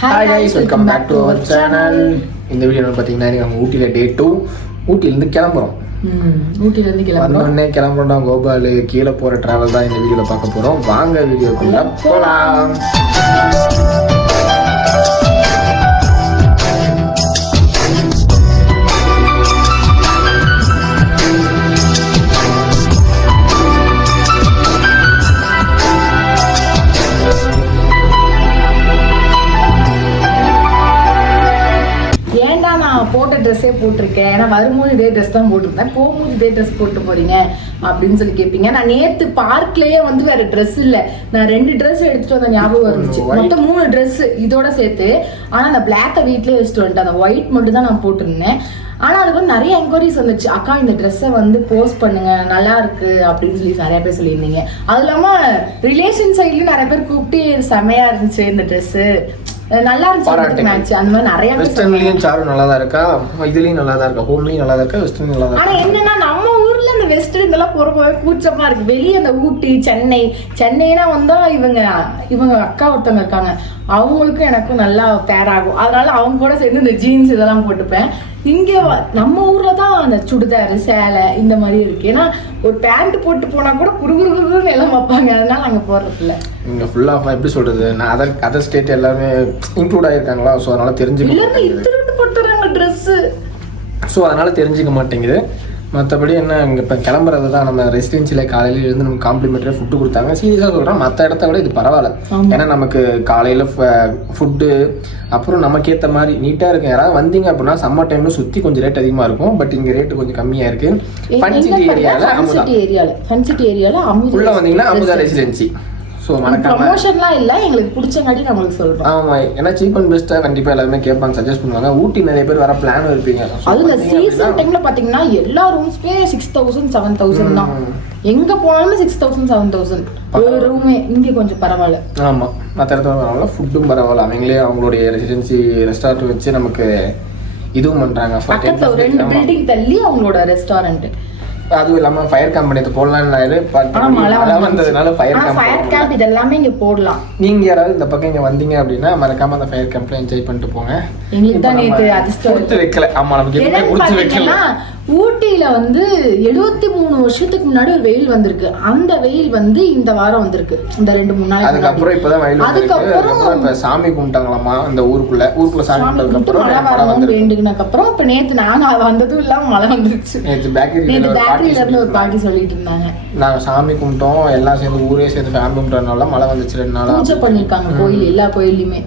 Hi guys welcome back to our channel இந்த video பார்த்தீங்கன்னா நம்ம ஊட்டியில் டே டூ ஊட்டியிலேருந்து கிளம்புறோம். இருந்து கிளம்புறோம். வந்தோடனே கிளம்புறோம் கோபால். கீழே போகிற ட்ராவல் தான் இந்த வீடியோவில் பார்க்க போகிறோம் வாங்க வீடியோக்குள்ள போகலாம் போட்டிருக்கேன். ஏன்னா வரும்போது இதே ட்ரெஸ் தான் போட்டிருந்தேன். போகும்போது இதே ட்ரெஸ் போட்டு போறீங்க அப்படின்னு சொல்லி கேட்பீங்க நான் நேத்து பார்க்லயே வந்து வேற ட்ரெஸ் இல்ல. நான் ரெண்டு ட்ரெஸ் எடுத்துட்டு வந்த ஞாபகம் இருந்துச்சு. மொத்தம் மூணு ட்ரெஸ் இதோட சேர்த்து. ஆனா அந்த பிளாக்கை வீட்லயே வச்சுட்டு வந்துட்டேன். அந்த ஒயிட் மட்டும் தான் நான் போட்டிருந்தேன். ஆனா அதுக்கு வந்து நிறைய என்கொயரிஸ் வந்துச்சு. அக்கா இந்த ட்ரெஸ்ஸை வந்து போஸ்ட் பண்ணுங்க. நல்லா இருக்கு. அப்படின்னு சொல்லி நிறைய பேர் சொல்லியிருந்தீங்க. அது இல்லாம ரிலேஷன் சைட்லயும் நிறைய பேர் கூப்பிட்டு செமையா இருந்துச்சு இந்த Dress நல்லா இருந்துச்சு. மேட்ச் அந்த மாதிரி நிறைய. வெஸ்டர்ன்லேயும் சாரும் நல்லா தான் இருக்கா? இதுலேயும் நல்லா தான் இருக்கா? ஹோம்லேயும் நல்லா தான் இருக்கா? வெஸ்டர்ன் நல்லா தான் ஆனா என்னன்னா நம்ம ஊர்ல இந்த வெஸ்டர்ன் இதெல்லாம் போறப்பவே கூச்சமா இருக்கு. வெளியே அந்த ஊட்டி சென்னை. சென்னைனா வந்தா இவங்க இவங்க அக்கா ஒருத்தவங்க இருக்காங்க. அவங்களுக்கும் எனக்கும் நல்லா பேர் ஆகும். அதனால அவங்க கூட சேர்ந்து இந்த ஜீன்ஸ் இதெல்லாம் போட்டுப்பேன். இங்க நம்ம ஊர்ல தான் அந்த சுடிதார் சேலை இந்த மாதிரி இருக்கு. ஏன்னா ஒரு பேண்ட் போட்டு போனா கூட குறுகுறுகுன்னு எல்லாம் வைப்பாங்க. அதனால அங்க போறது இல்ல இங்கே ஃபுல்லாக எப்படி சொல்கிறது நான் அதர் அதர் ஸ்டேட் எல்லாமே இன்க்ளூட் ஆகியிருக்காங்களா ஸோ அதனால் தெரிஞ்சுக்க எல்லாமே இத்திருட்டு போட்டுறாங்க ட்ரெஸ் ஸோ அதனால் தெரிஞ்சுக்க மாட்டேங்குது. மற்றபடி என்ன இங்கே இப்போ கிளம்புறது தான் நம்ம ரெசிடென்சியில் காலையில் இருந்து நமக்கு காம்ப்ளிமெண்ட்ரி ஃபுட்டு கொடுத்தாங்க. சீரியஸாக சொல்கிறேன் மற்ற இடத்த விட இது பரவாயில்ல. ஏன்னா நமக்கு காலையில் ஃபுட்டு அப்புறம் நமக்கு ஏற்ற மாதிரி நீட்டாக இருக்கும். யாராவது வந்தீங்க அப்படின்னா சம்மர் டைமில் சுற்றி கொஞ்சம் ரேட் அதிகமாக இருக்கும். பட் இங்கே ரேட்டு கொஞ்சம் கம்மியாக இருக்குது ஃபன் சிட்டி ஏரியாவில் அமுதா. ஃபன் சிட்டி ஏரியால உள்ளே வந்தீங்கன்னா அமுதா ரெசிடென்சி ஸோ மறக்காம ப்ரமோஷன்லாம் இல்ல எங்களுக்கு பிடிச்சங்காட்டி நான் உங்களுக்கு சொல்றேன். ஆமா ஏன்னா சீப் அண்ட் பெஸ்ட்டாக கண்டிப்பாக எல்லாருமே கேட்பாங்க சஜஸ்ட் பண்ணுவாங்க. ஊட்டி நிறைய பேர் வர பிளான் இருப்பீங்க. அது இந்த சீசன் டைம்ல பாத்தீங்கன்னா எல்லா ரூம்ஸ்மே சிக்ஸ் தௌசண்ட் செவன் தௌசண்ட் தான். எங்க போனாலுமே சிக்ஸ் தௌசண்ட் செவன் தௌசண்ட் ஒரு ரூமே இங்க கொஞ்சம் பரவாயில்ல. ஆமாம் மற்ற இடத்துல பரவாயில்ல ஃபுட்டும் பரவாயில்ல. அவங்களே அவங்களுடைய ரெசிடென்சி ரெஸ்டாரண்ட் வச்சு நமக்கு இதுவும் பண்ணுறாங்க பக்கத்துல ரெண்டு பில்டிங் தள்ளி அவங்களோட ரெஸ்டாரண்ட் அதுவும் இல்லாமல் ஃபயர் கேம்ப் போடலான்னு ஆனா மழை மழை வந்ததுனால ஃபயர் ஃபயர் கேம்ப் கேம்ப் இது எல்லாமே இங்க போடலாம். நீங்க யாராவது இந்த பக்கம் இங்க வந்தீங்க அப்படின்னா மறக்காம அந்த ஃபயர் கேம்ப்ல என்ஜாய் பண்ணிட்டு போங்க. எங்களுக்கு தான் நேத்து அதிர்ஷ்டம் வைக்கல. ஆமா நமக்கு எதுவுமே வைக்கல. ஊட்டியில வந்து எழுபத்தி மூணு வருஷத்துக்கு முன்னாடி ஒரு வெயில் வந்திருக்கு. அந்த வெயில் வந்து இந்த வாரம் வந்திருக்கு. இந்த ரெண்டு மூணு நாளைக்கு அதுக்கப்புறம். இப்பதான் வயல் அதுக்கப்புறம் சாமி கும்பிட்டாங்களாமா அந்த ஊருக்குள்ள? ஊருக்குள்ள சாமி சாமி கும்பிட்டதுக்கு கும்பிட்டு அப்புறம் மழை வேண்டுகினக்கு அப்புறம் இப்ப நேத்து நாங்க வந்ததும் இல்லாம மழை வந்துருச்சு. நேற்று பேக்கரியில பாட்டி பேக்கரியில இருந்து ஒரு பாட்டி சொல்லிட்டு இருந்தாங்க. நாங்க சாமி கும்பிட்டோம். எல்லாம் சேர்ந்து ஊரே சேர்ந்து ஃபேமிலி கும்பிட்டதுனால மழை வந்துச்சு ரெண்டு நாளா. பூஜை பண்ணிருக்காங்க கோயில் எல்லா கோயில்லையுமே.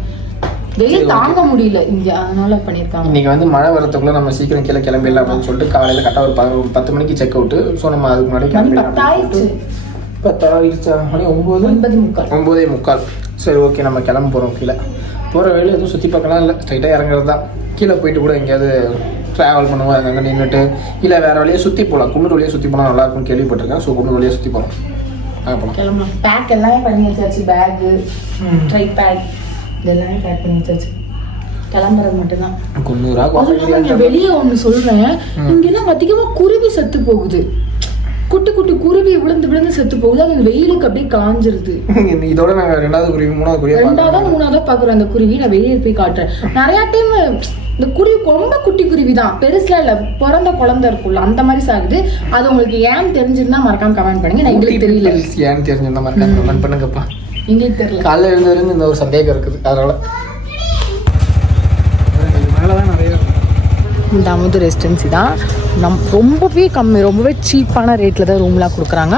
வெயில் தாங்க முடியல இங்க அதனால பண்ணிருக்காங்க. இன்னைக்கு வந்து மழை வரதுக்குள்ள நம்ம சீக்கிரம் கீழே கிளம்பிடலாம் அப்படின்னு சொல்லிட்டு காலையில கரெக்டாக ஒரு பதினொரு பத்து மணிக்கு செக் அவுட் ஸோ நம்ம அதுக்கு முன்னாடி கிளம்பிடலாம் பத்தாயிடுச்சு. மணி ஒன்பது ஒன்பது முக்கால். ஒம்போதே முக்கால். சரி ஓகே நம்ம கிளம்ப போகிறோம் கீழே. போகிற வழியில் எதுவும் சுற்றி பார்க்கலாம் இல்லை. ஸ்ட்ரைட்டாக இறங்குறது தான். கீழே போயிட்டு கூட எங்கேயாவது ட்ராவல் பண்ணுவோம் அங்கங்கே நின்றுட்டு இல்லை வேறு வழியாக சுற்றி போகலாம் குன்னூர் வழியாக சுற்றி போனால் நல்லா இருக்கும்னு கேள்விப்பட்டிருக்கேன். ஸோ குன்னூர் வழியாக சுற்றி போகலாம் அங்கே போகலாம் பேக் எல்லாமே பண்ணி வச்சாச்சு பேகு ட்ரை பேக் இதெல்லாமே பேக் பண்ணி வச்சாச்சு. கிளம்புறது மட்டும்தான். இங்க வெளியே ஒண்ணு சொல்றேன். இங்கெல்லாம் அதிகமா குருவி செத்து போகுது. குட்டி குட்டி குருவி விழுந்து விழுந்து செத்து போகுது. அது வெயிலுக்கு அப்படியே காஞ்சிருது. இதோட நாங்கள் ரெண்டாவது குருவி மூணாவது குருவியை ரெண்டாவதா மூணாவதா பாக்குறேன் அந்த குருவி. நான் வெளியே போய் காட்டுறேன். நிறைய டைம் இந்த குருவி ரொம்ப குட்டி குருவி தான். பெருசுல இல்ல பிறந்த குழந்தை இருக்கும்ல அந்த மாதிரி சாகுது அது உங்களுக்கு ஏன் தெரிஞ்சிருந்தா மறக்காம கமெண்ட் பண்ணுங்க. நான் எங்களுக்கு தெரியல. ஏன்னு தெரிஞ்சிருந்தா மாதிரி கமெண்ட் பண்ணுங்கப்பா. எங்களுக்கு தெரியல. காலைல எழுந்ததுலேருந்து இந்த ஒரு சந்தேகம் இருக்குது அதனால. மேலே தான் நிறைய இந்த அமுது ரெசிடென்சி தான். நம் ரொம்பவே கம்மி ரொம்பவே சீப்பான ரேட்டில் தான் ரூம்லாம் கொடுக்குறாங்க.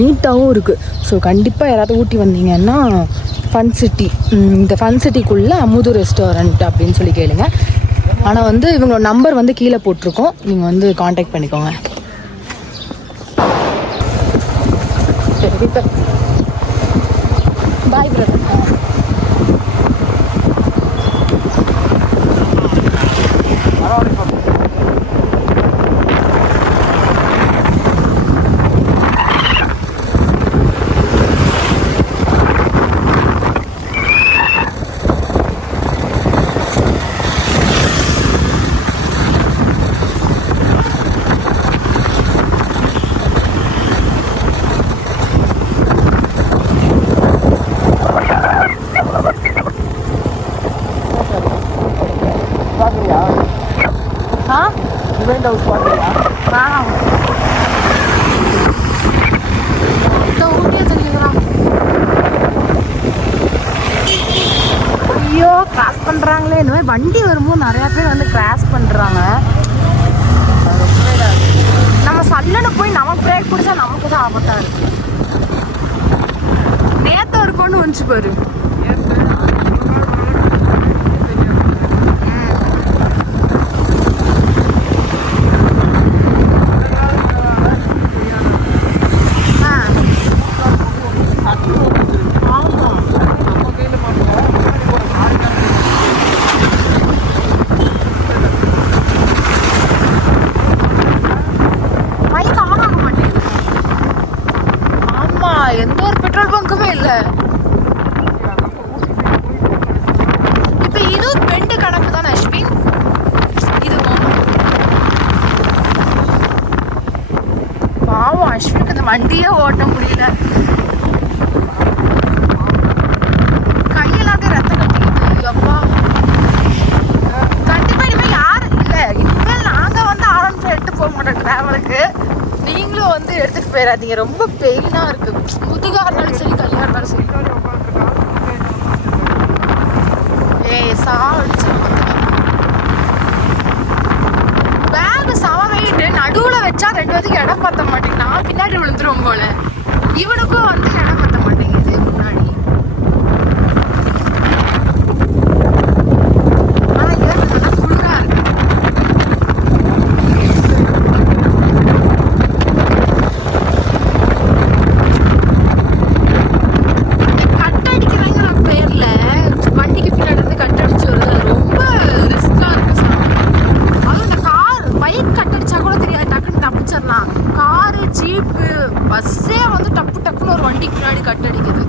நீட்டாகவும் இருக்குது ஸோ கண்டிப்பாக யாராவது ஊட்டி வந்தீங்கன்னா ஃபன் சிட்டி இந்த ஃபன் சிட்டிக்குள்ளே அமுது ரெஸ்டாரண்ட் அப்படின்னு சொல்லி கேளுங்க. ஆனால் வந்து இவங்களோட நம்பர் வந்து கீழே போட்டிருக்கோம். நீங்கள் வந்து காண்டாக்ட் பண்ணிக்கோங்க. பாரு ஆ ஆமாம் பைக் ஆன் ஆக மாட்டேங்குது ஆமா எந்த ஒரு பெட்ரோல் பங்க்குமே இல்ல இப்ப இது பெண்டு கணக்கு தானே அஸ்வின் இதுவும் பாவம் அஸ்வினுக்கு இந்த வண்டியே முடியல. கையெல்லாம் அப்படியே ரத்தம் கட்டிக்கிட்டு அப்பா கண்டிப்பாக இனிமேல் யாரும் இல்லை. இனிமேல் நாங்கள் வந்து ஆரம்பிச்சு எடுத்து போக மாட்டோம் ட்ராவலுக்கு நீங்களும் வந்து எடுத்துகிட்டு போயிடாதீங்க. ரொம்ப பெயினாக இருக்குது முதுகா இருந்தாலும் சரி கையா இருந்தாலும் சரி. ஏய் சாவடிச்சு போயிட்டு நடுவில் நடுவுல வச்சா ரெண்டு பேத்துக்கு இடம் பார்த்த மாட்டேங்குது. நான் பின்னாடி விழுந்துரும் போல. இவனுக்கும் வந்து இடம் பத்த மாட்டேங்குது முன்னாடி ஆனா இதான் நல்லா குளிரா இருக்கு கட் அடிக்கிறாங்கிற பேர்ல வண்டிக்கு பின்னாடி இருந்து கட் அடிச்சு வருது ரொம்ப ரிஸ்கா இருக்கு சார் அதுவும் இந்த கார் பைக் கட் அடிச்சா கூட தெரியாது டக்குன்னு தப்பிச்சிடலாம் காரு ஜீப்பு பஸ்ஸே வந்து டப்பு டப்புன்னு ஒரு வண்டிக்கு பின்னாடி கட் அடிக்குது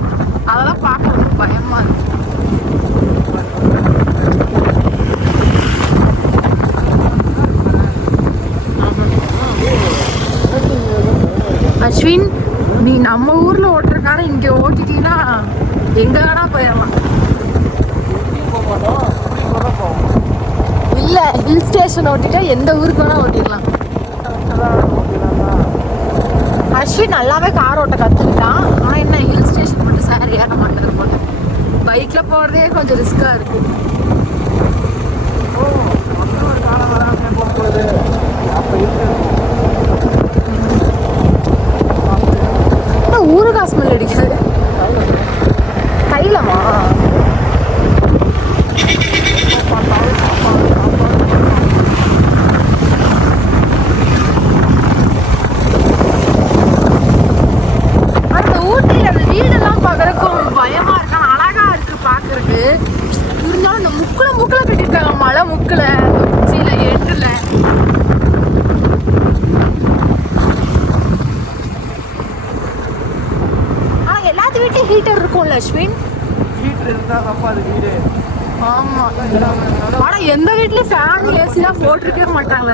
அதெல்லாம் பார்க்க ரொம்ப பயமா இருக்கு அஸ்வின் நீ நம்ம ஊர்ல ஓட்டுறக்கான இங்க ஓட்டிட்டீங்கன்னா எங்க வேணா போயிடலாம் இல்ல ஹில் ஸ்டேஷன் ஓட்டிட்டா எந்த ஊருக்கு வேணா ஓட்டிடலாம். அஸ்வின் நல்லாவே கார் ஓட்ட கற்றுக்கிட்டான் ஆனால் என்ன ஹில் ஸ்டேஷன் மட்டும் சார் ஏற மாட்டேது போல. பைக்கில் போகிறதே கொஞ்சம் ரிஸ்க்காக இருக்கு. என்ன ஊறுகாய் ஸ்மெல் அடிக்குது? தைலமா அந்த ஊட்டியில் அந்த பார்க்கறதுக்கு பயமா இருக்கு? அழகா இருக்கு பார்க்கறதுக்கு. இருந்தாலும் இந்த முக்குல முக்குல கட்டியிருக்காங்க. மலை முக்குல உச்சியில எண்டுல ஆனா எல்லாத்து வீட்லயும் ஹீட்டர் இருக்கும்ல அஸ்வின் ஹீட்டர் இருந்தா தப்பா அது வீடு. ஆமா. ஆனா எந்த வீட்லயும் ஃபேன் ஏசிலாம் போட்டிருக்கவே மாட்டாங்க.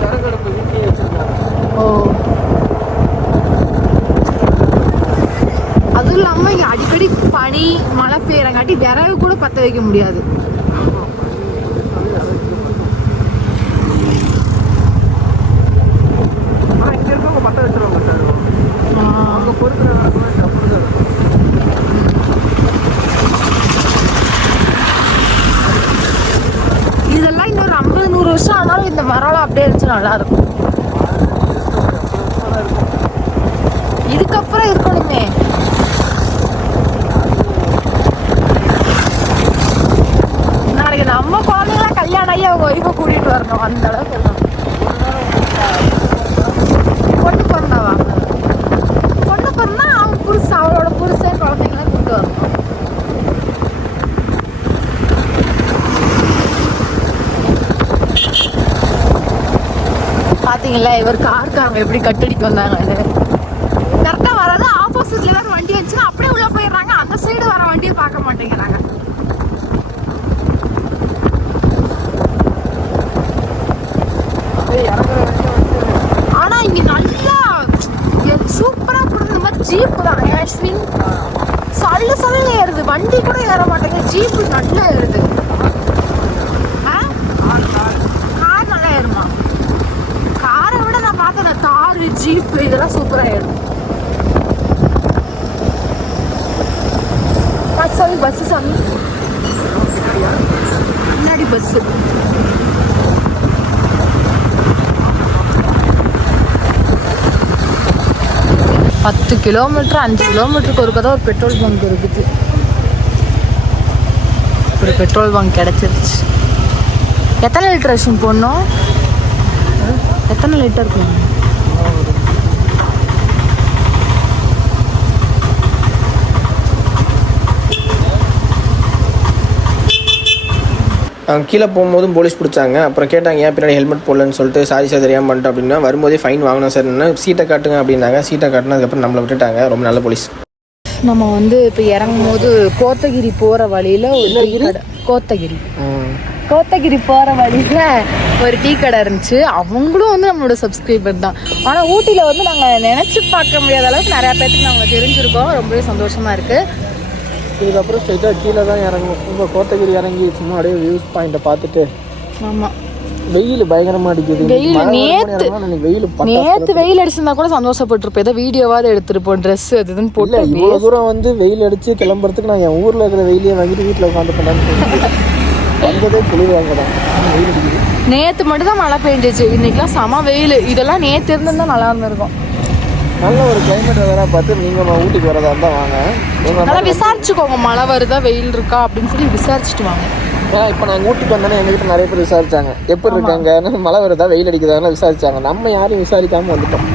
விறகடுப்பு வீட்லயே வச்சிருக்காங்க ஓ அதுவும் இல்லாமல் இங்கே அடிக்கடி பனி மழை பெய்யறங்காட்டி விறகு கூட பற்ற வைக்க முடியாது ஆனா இங்க இருக்கவங்க பத்த வச்சிருவாங்க சார் அவங்க பொறுக்கிற விறகுலாம் கப்புனு தான் இருக்கும் இதெல்லாம் இன்னொரு ஐம்பது நூறு வருஷம் ஆனாலும் இந்த மரம்லாம் அப்படியே இருந்துச்சு நல்லா இருக்கும் இதுக்கப்புறம் இருக்கணுமே நாளைக்கு நம்ம குழந்தைங்களாம் கல்யாணம் ஆகி அவங்க ஒய்ஃபை கூட்டிட்டு வரணும் அந்த அளவுக்கு இருக்கணும் பொண்ணு பிறந்தாவா பொண்ணு பிறந்தா அவன் புருஷன் அவளோட புருஷன் குழந்தைங்களாம் கூட்டு வரணும் பார்த்தீங்களா இவர் கார்காரங்க எப்படி கட்டடிக்கு வந்தாங்க கரெக்டாக வராது. ஆப்போசிட்ல வேறு வண்டி வந்துச்சுன்னா அப்படியே உள்ளே போயிடுறாங்க. அந்த சைடு வர வண்டியை பார்க்க மாட்டேங்கிறாங்க. ஆனால் இங்கே நல்லா சூப்பராக போடுறது மாதிரி ஜீப்பு தான். அஸ்வின் சல்லு சல்ல ஏறுது. வண்டி கூட ஏற மாட்டேங்குது. ஜீப் நல்லா ஏறுது கார் நல்லா ஏறுமா காரை விட நான் பார்க்குற தாரு ஜீப்பு இதெல்லாம் சூப்பராக ஏறும் சாமி பஸ்ஸு சாமி முன்னாடி பஸ்ஸு பத்து கிலோமீட்டர் அஞ்சு கிலோமீட்டருக்கு ஒரு கதை ஒரு பெட்ரோல் பங்க் இருக்குது ஒரு பெட்ரோல் பங்க் கிடச்சிருச்சு எத்தனை லிட்டர் ரஷிங் போடணும் எத்தனை லிட்டர் போடணும் அவங்க கீழே போகும்போதும் போலீஸ் பிடிச்சாங்க. அப்புறம் கேட்டாங்க ஏன் பின்னாடி ஹெல்மெட் போடலன்னு சொல்லிட்டு சாரி சார் தெரியாமல் பண்ணிட்டோம். அப்படின்னா வரும்போதே ஃபைன் வாங்கணும் சார் என்ன சீட்டை காட்டுங்க அப்படின்னாங்க. சீட்டை காட்டினதுக்கப்புறம் நம்மளை விட்டுட்டாங்க. ரொம்ப நல்ல போலீஸ் நம்ம வந்து இப்போ இறங்கும் போது கோத்தகிரி போகிற வழியில் ஒரு டீ கடை கோத்தகிரி. கோத்தகிரி போகிற வழியில் ஒரு டீ கடை இருந்துச்சு. அவங்களும் வந்து நம்மளோட சப்ஸ்கிரைபர் தான். ஆனால் ஊட்டியில் வந்து நாங்கள் நினச்சி பார்க்க முடியாத அளவுக்கு நிறையா பேர்த்துக்கு நாங்கள் தெரிஞ்சிருக்கோம். ரொம்பவே சந்தோஷமாக இருக்குது இதுக்கப்புறம் ஸ்ட்ரைட்டாக கீழே தான் இறங்கணும் ரொம்ப கோத்தகிரி இறங்கி சும்மா அப்படியே வியூஸ் பாயிண்ட்டை பார்த்துட்டு. ஆமாம் வெயில் பயங்கரமாக அடிக்குது. வெயில் நேத்து- வெயில் நேற்று வெயில் அடிச்சிருந்தா கூட சந்தோஷப்பட்டிருப்போம். ஏதோ வீடியோவாவது எடுத்துருப்போம். ட்ரெஸ் அது இதுன்னு இல்லை போட்டு இவ்வளோ தூரம் வந்து வெயில் அடிச்சு கிளம்புறதுக்கு நான் என் ஊரில் இருக்கிற வெயிலையே வாங்கிட்டு வீட்டில் உட்காந்து வந்ததே குளிர் வாங்க தான் வெயில் அடிக்குது. நேற்று மட்டும் தான் மழை பெஞ்சிச்சு. இன்னைக்கெல்லாம் செம வெயில். இதெல்லாம் நேற்று இருந்திருந்தா நல்லா இருந்திருக்கும். நல்ல ஒரு கிளைமேட் வேற பார்த்து நீங்கள் ஊட்டிக்கு வரதா இருந்தால் வாங்க. நல்லா விசாரிச்சுக்கோங்க மழை வருதா வெயில் இருக்கா அப்படின்னு சொல்லி விசாரிச்சுட்டு வாங்க. ஏன் இப்போ நாங்கள் ஊட்டிக்கு வந்தோன்னே எங்ககிட்ட நிறைய பேர் விசாரிச்சாங்க. எப்படி இருக்காங்க மழை வருதா வெயில் அடிக்குதான்னு விசாரிச்சாங்க. நம்ம யாரையும் விசாரிக்காம வந்துட்டோம்.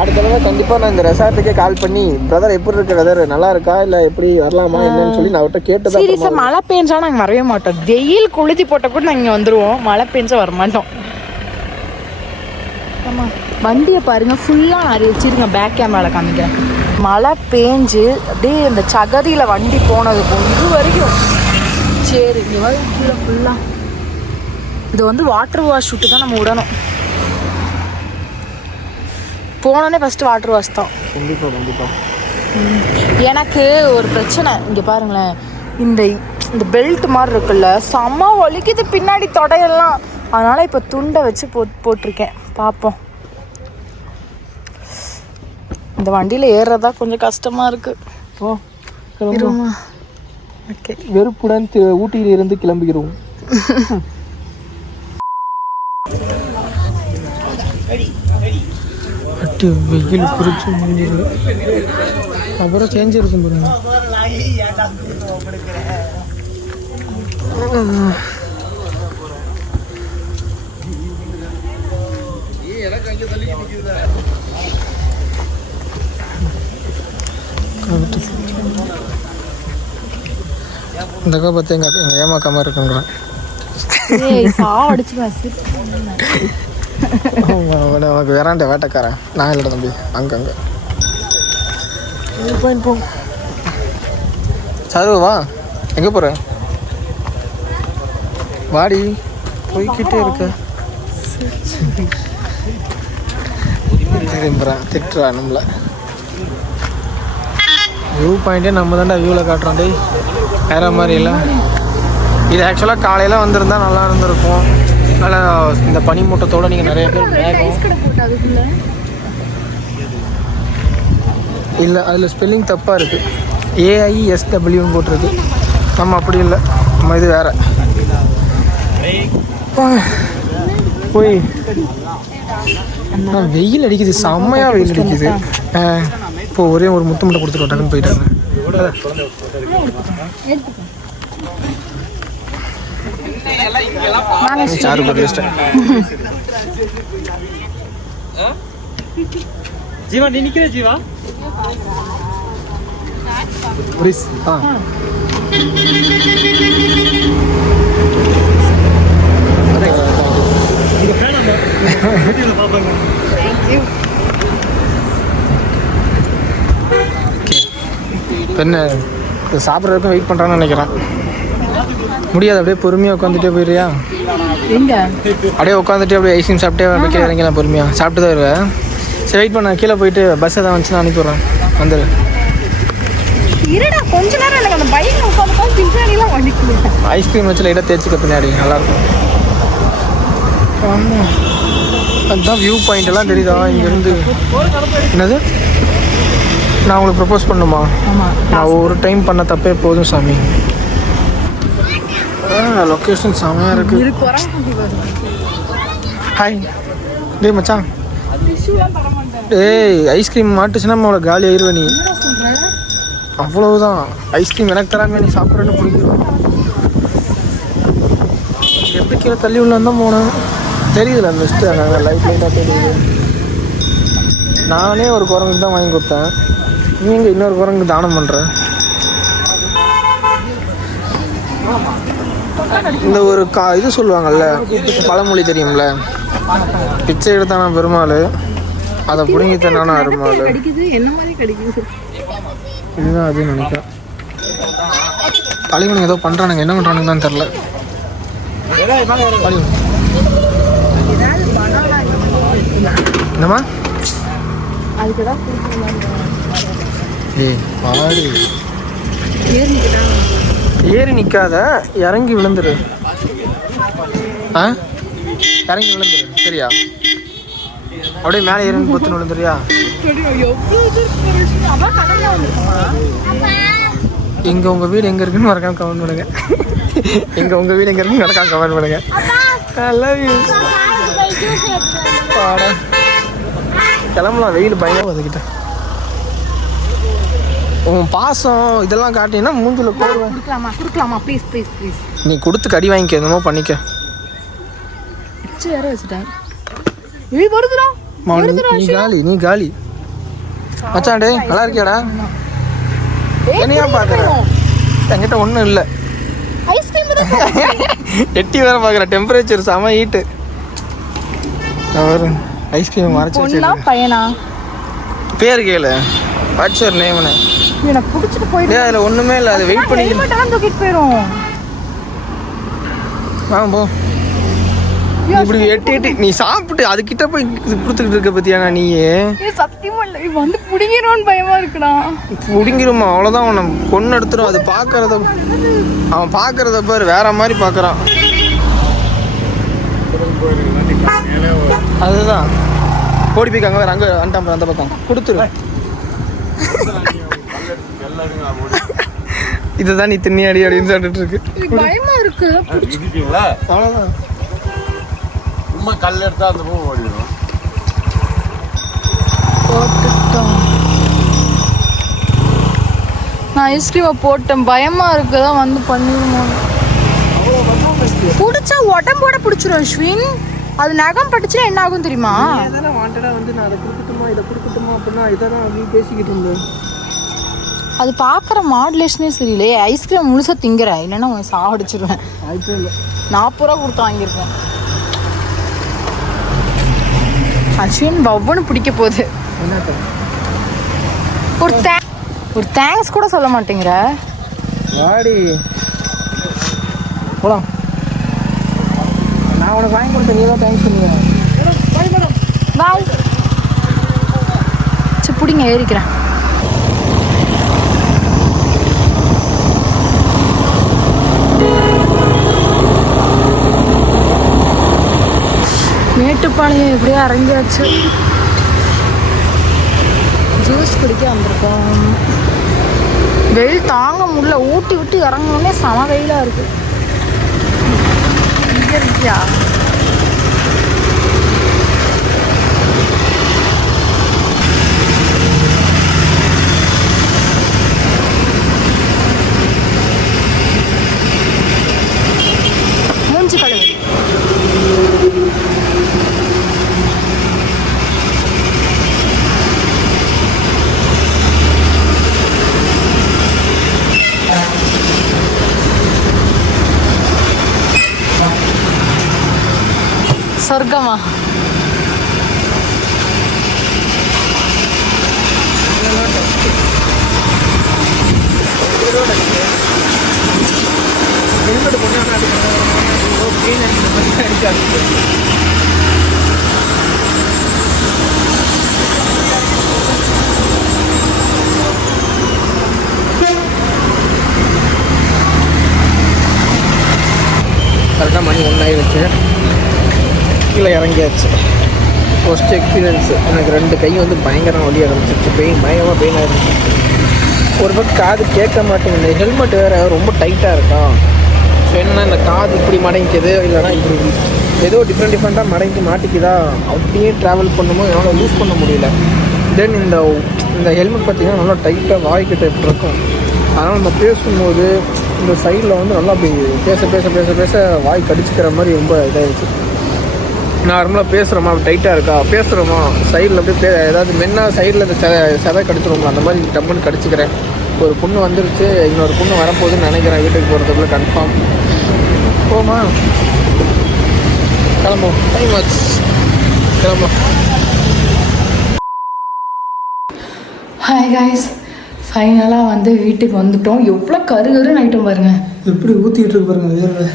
அடுத்த தடவை கண்டிப்பாக நான் இந்த ரெசார்ட்டுக்கே கால் பண்ணி பிரதர் எப்படி இருக்கு வெதர் நல்லா இருக்கா? இல்லை எப்படி வரலாமா? என்னன்னு சொல்லி நான் அவர்கிட்ட கேட்டு சீரியஸாக மழை பெஞ்சா நாங்கள் வரவே மாட்டோம். வெயில் கொளுத்தி போட்ட கூட நாங்கள் இங்கே வந்துடுவோம் மழை பெஞ்சா வர மாட்டோம் ஆமாம் வண்டியை பாருங்க ஃபுல்லாக நிறைய வச்சிருங்க பேக் கேமராவில் காமிக்கிறேன். மழை பேஞ்சு அப்படியே இந்த சகதியில் வண்டி போனது போ இது வரைக்கும். சரி இங்கே வர கீழே ஃபுல்லாக இது வந்து வாட்டர் வாஷ் விட்டு தான் நம்ம விடணும் போனோடனே ஃபஸ்ட்டு வாட்டர் வாஷ் தான். கண்டிப்பாக கண்டிப்பாக எனக்கு ஒரு பிரச்சனை. இங்கே பாருங்களேன். இந்த இந்த பெல்ட் மாதிரி இருக்குல்ல செம்ம வலிக்குது பின்னாடி தொடையெல்லாம். அதனால இப்போ துண்டை வச்சு போட் போட்டிருக்கேன். பார்ப்போம் இந்த வண்டியில் ஏறுறதா கொஞ்சம் கஷ்டமா இருக்கு. Oh okay. வெறுப்புடன் ஊட்டியில் இருந்து கிளம்புகிறோம். அட்டு வெயில் குறிச்சு முடிஞ்சிரு அப்புறம் சேஞ்ச் இருக்கும் பாருங்க. இந்த அக்கா பார்த்து எங்கள் அக்கா எங்கள் ஏமாக்கா மாதிரி இருக்குங்கிறான். ஏய் சாவடிச்சு அவனை அவனுக்கு வேறாண்ட வேட்டைக்காரன். நான் இல்லை தம்பி. அங்கே அங்கே. போ. சரு வா. எங்கே போகிற வாடி. போய்கிட்டே இருக்க. திட்டுறா நம்மள. வியூ பாயிண்ட்டே நம்ம தாண்டா வியூவில் காட்டுறோம். டேய் வேற மாதிரி இல்லை. இது ஆக்சுவலாக காலையில் வந்திருந்தா நல்லா இருந்திருக்கும். நல்லா இந்த பனிமூட்டத்தோட நீங்கள் நிறைய பேர் இல்லை அதில் ஸ்பெல்லிங் தப்பாக இருக்குது ஏஐஎஸ்டபிள்யூன்னு போட்டிருக்கு. நம்ம அப்படி இல்லை. நம்ம இது வேற. போய் வெயில் அடிக்குது. செம்மையாக வெயில் அடிக்குது. இப்போ ஒரே ஒரு முத்து முட்டை கொடுத்துட்டு டக்குன்னு போயிட்டாங்க. சாரு ஜீவா நீ நிக்கிற ஜீவா? ஒரிஸ் ஆ. இந்த ஃபேன் அந்த வீடியோல பாப்பாங்க இப்போ என்ன இது சாப்பிட்றதுக்கும் வெயிட் பண்ணுறான்னு நினைக்கிறேன். முடியாது அப்படியே பொறுமையாக உட்காந்துட்டே போயிடுறியா? அப்படியே உட்காந்துட்டு அப்படியே ஐஸ்கிரீம் சாப்பிட்டே அப்படியே இறங்கலாம் பொறுமையாக சாப்பிட்டு தான் வருவேன். சரி வெயிட் பண்ண. கீழே போயிட்டு பஸ் எதாவது வந்துச்சுன்னா அனுப்பிடுறேன் வந்துடு இருடா கொஞ்ச நேரம் எனக்கு அந்த பைக்ல உட்காந்து பின்னாடிலாம் வலிக்குது. ஐஸ்கிரீம் வச்சு லைட்டாக தேய்ச்சிக்க பின்னாடி. நல்லாயிருக்கும். ஆமாம் அதுதான் வியூ பாயிண்ட் எல்லாம் தெரியுதா? இங்கேருந்து என்னது? நான் உங்களுக்கு ப்ரப்போஸ் பண்ணுமா? நான் ஒரு டைம் பண்ண தப்பே போதும் சாமி. லொக்கேஷன் செமையாக இருக்கு. ஹாய் டேய் மச்சான். டேய் ஐஸ்கிரீம் மாட்டுச்சுன்னா நம்மளோட காலி ஆயிடுவ நீ. அவ்வளவுதான். ஐஸ்கிரீம் எனக்கு தராம நீ சாப்பிட்றேன்னு பிடிக்கிறோம் எப்படி கீழே தள்ளி உள்ள தான் போனேன். தெரியுதுல அந்த லிஸ்ட்டு லைட் லைட்டாக தெரியுது. நானே ஒரு குரங்குக்கு தான் வாங்கி கொடுத்தேன். நீங்கள் இன்னொரு குரங்கு தானம் பண்ணுறேன் இந்த ஒரு கா இது சொல்லுவாங்கல்ல பழமொழி தெரியும்ல? பிச்சை எடுத்தானா பெருமாள்? அதை பிடுங்கி தந்தானா அருமாள்? இதுதான் அது நினைக்கிறேன். அழிவனுங்க ஏதோ பண்ணுறானுங்க என்ன பண்ணுறானுங்க தான் தெரில என்னம்மா? அதுக்கு தான் ஏய் பாடு. ஏறிக்கிட்டா ஏறி நிற்காத இறங்கி விழுந்துரு. ஆ? இறங்கி விழுந்துரு. சரியா? அப்படியே மேலே ஏறி பொத்துன்னு வந்துருக்கோமா இங்கே உங்கள் வீடு எங்கே இருக்குன்னு மறக்காம கமெண்ட் பண்ணுங்க. இங்கே உங்கள் வீடு எங்கே இருக்குன்னு மறக்காம கமெண்ட் பண்ணுங்க. I love you. கிளம்பலாம். வெயில் பயங்கரம் அதுக்கிட்ட உன் பாசம் இதெல்லாம் காட்டினா மூஞ்சில போடுவேன் கொடுக்கலாமா? கொடுக்கலாமா? ப்ளீஸ் ப்ளீஸ் ப்ளீஸ் நீ கொடுத்து கடி வாங்கிக்க என்னமோ பண்ணிக்க. வேற வச்சுட்டேன். ஏய் வருதுடா. நீ காலி நீ காலி. மச்சான் டேய் நல்லா இருக்கியாடா? என்னையா பார்க்குற என்கிட்ட ஒன்றும் இல்லை. ஐஸ்கிரீம் எட்டி வேற பார்க்குற டெம்பரேச்சர் செம ஹீட்டு அவர் ஐஸ்கிரீம் மறைச்சி பொண்ணா பையனா? பேர் கேளு. வாட்ஸ் யுவர் நேம்னு எனக்கு பிடிச்சிட்டு போயிட்டு டேய் அதில் ஒன்றுமே இல்லை அது வெயிட் பண்ணி ஹெல்மெட் எல்லாம் தூக்கிட்டு போயிடும் வாங்க போ. இப்படி எட்டி எட்டி நீ சாப்பிட்டு அதுக்கிட்ட போய் இது கொடுத்துக்கிட்டு இருக்க பத்தியானா நீ சத்தியமா இல்லை. இவன் வந்து புடிங்கிடும்னு பயமா இருக்குடா. பிடிங்கிருமா அவ்வளோதான் உன்னை கொண்டு எடுத்துரும். அது பார்க்கறத அவன் பார்க்கறத பாரு வேற மாதிரி பார்க்கறான் அதுதான். ஓடி போய் அங்கே வேற அங்கே அண்டாம்பரம் அந்த பக்கம். கொடுத்துரு. இதுதான் நீ திண்ணி அடி அப்படின்னு சொல்லிட்டு இருக்கு பயமா இருக்கு. இருக்கீங்களா அவ்வளோதான் சும்மா கல் எடுத்தா அந்த பூ ஓடிடும். நான் ஐஸ்கிரீமை போட்டேன். பயமா இருக்குதான் வந்து பண்ணிடுவோம் பிடிச்சா உடம்போட பிடிச்சிரும் அஸ்வின். அது நகம் பட்டுச்சுன்னா என்ன ஆகும் தெரியுமா? அதெல்லாம் வாண்டடாக வந்து நான் அதை கொடுக்கட்டுமா இதை கொடுக்கட்டுமா அப்படின்னா இதெல்லாம் அப்படின்னு பேசிக்கிட்டு இருந்தேன் அது பார்க்குற மாடுலேஷனே சரியில்லையே. ஐஸ்கிரீம் முழுசா திங்கிறேன் இல்லைன்னா உனக்கு சாவடிச்சிருவேன் வாய்ப்பே இல்லை. நாற்பது ரூபா கொடுத்து வாங்கியிருக்கேன். அஸ்வின் பவ்வனு பிடிக்க போகுது. ஒரு தே ஒரு தேங்க்ஸ் கூட சொல்ல மாட்டேங்கிற. வாடி. போலாம். உனக்கு வாங்கி கொடுத்த நீ தான் தேங்க்ஸ் பண்ணுவேன் பாய் சரி பிடிங்க ஏறிக்கிறேன். மேட்டுப்பாளையம் எப்படியோ இறங்கியாச்சு. ஜூஸ் குடிக்க வந்திருக்கோம். வெயில் தாங்க முடியல. ஊட்டி விட்டு இறங்கணுன்னே செம வெயிலாக இருக்குது 이 게. காசு கரெக்டாக மணி ஒன்றாயிருச்சு கீழே இறங்கியாச்சு. ஃபஸ்ட்டு எக்ஸ்பீரியன்ஸு எனக்கு ரெண்டு கை வந்து பயங்கரமாக வழி ஆரம்பிச்சிச்சு பெயின் பயங்கரமாக பெயின் ஆகிருந்துச்சு ஒரு பக்கம் காது கேட்க மாட்டேங்குது. ஹெல்மெட் வேறு ரொம்ப டைட்டாக இருக்கும் ஸோ என்ன இந்த காது இப்படி மடங்கிக்குது இல்லைனா இப்படி ஏதோ டிஃப்ரெண்ட் டிஃப்ரெண்ட்டாக மடங்கி மாட்டிக்குதா? அப்படியே ட்ராவல் பண்ணும்போது என்னால் யூஸ் பண்ண முடியல. தென் இந்த இந்த ஹெல்மெட் பார்த்திங்கன்னா நல்லா டைட்டாக வாய்க்கிட்ட இப்படி இருக்கும். அதனால் நம்ம பேசும்போது இந்த சைடில் வந்து நல்லா அப்படி பேச பேச பேச பேச வாய் கடிச்சிக்கிற மாதிரி ரொம்ப இதாகிடுச்சு நார்மலாக பேசுகிறோமா அப்படி டைட்டாக இருக்கா? பேசுகிறோமா சைடில் அப்படியே பே ஏதாவது மென்னா சைடில் இந்த செதை செதை கடிச்சிருவோமா அந்த மாதிரி டம்முன்னு கடிச்சிக்கிறேன். ஒரு பொண்ணு வந்துருச்சு இன்னொரு பொண்ணு வரப்போகுதுன்னு நினைக்கிறேன். வீட்டுக்கு போகிறதுக்குள்ள கன்ஃபார்ம் போமா கிளம்பும் டைம் ஆச்சு. கிளம்பும் ஹாய் காய்ஸ் ஃபைனலாக வந்து வீட்டுக்கு வந்துட்டோம். எவ்வளோ கரு கருன்னு ஐட்டம் பாருங்க. எப்படி ஊற்றிக்கிட்டு இருக்கு பாருங்க வேறு.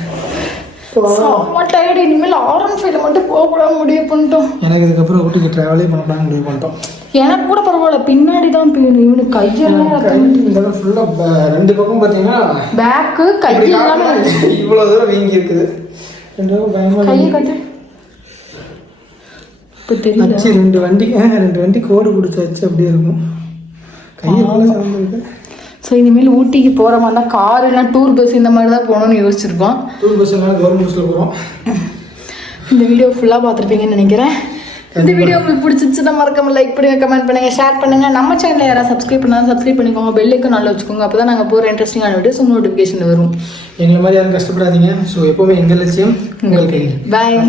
செம்ம டயர்டு இனிமேல் ஆரன் ஃபைவ்ல மட்டும் போகக்கூடாது முடிவு பண்ணிட்டோம். எனக்கு இதுக்கப்புறம் ஊட்டிக்கு ட்ராவலே பண்ணக்கூடாது முடிவு பண்ணிட்டோம். எனக்கு கூட பரவாயில்ல. பின்னாடி தான் இவனுக்கு கையெல்லாம் இந்த ஃபுல்லாக ரெண்டு பக்கம் பார்த்தீங்கன்னா பேக்கு கையெல்லாம் இவ்வளோ தூரம் வீங்கி இருக்குது ரெண்டு பக்கம் பயமாக கையை கட்டு. இப்போ தெரியல. அச்சு ரெண்டு வண்டி ரெண்டு வண்டி கோடு கொடுத்தாச்சு அப்படியே இருக்கும். கையில் சார்ந்து ஸோ இனிமேல் ஊட்டிக்கு போகிற மாதிரி தான் கார் இல்லை டூர் பஸ் இந்த மாதிரி தான் போகணும்னு யோசிச்சிருக்கோம். டூர் பஸ்ஸுனால கவர்மெண்ட் பஸ்ஸில் போகிறோம் இந்த வீடியோ ஃபுல்லாக பார்த்துருப்பீங்கன்னு நினைக்கிறேன். இந்த வீடியோ உங்களுக்கு பிடிச்சிருச்சுன்னா மறக்காம லைக் பண்ணுங்க கமெண்ட் பண்ணுங்க ஷேர் பண்ணுங்க. நம்ம சேனலை யாராவது சப்ஸ்கிரைப் பண்ணாலும் சப்ஸ்கிரைப் பண்ணிக்கோங்க. பெல்லைக்கும் நல்லா வச்சுக்கோங்க. அப்போ தான் நாங்கள் போகிற இன்ட்ரெஸ்டிங்கான வீடியோஸ் நோட்டிஃபிகேஷன் வரும். எங்களை மாதிரி யாரும் கஷ்டப்படாதீங்க. ஸோ எப்போவுமே எங்கள் லட்சியம் உங்கள் கையில். பாய்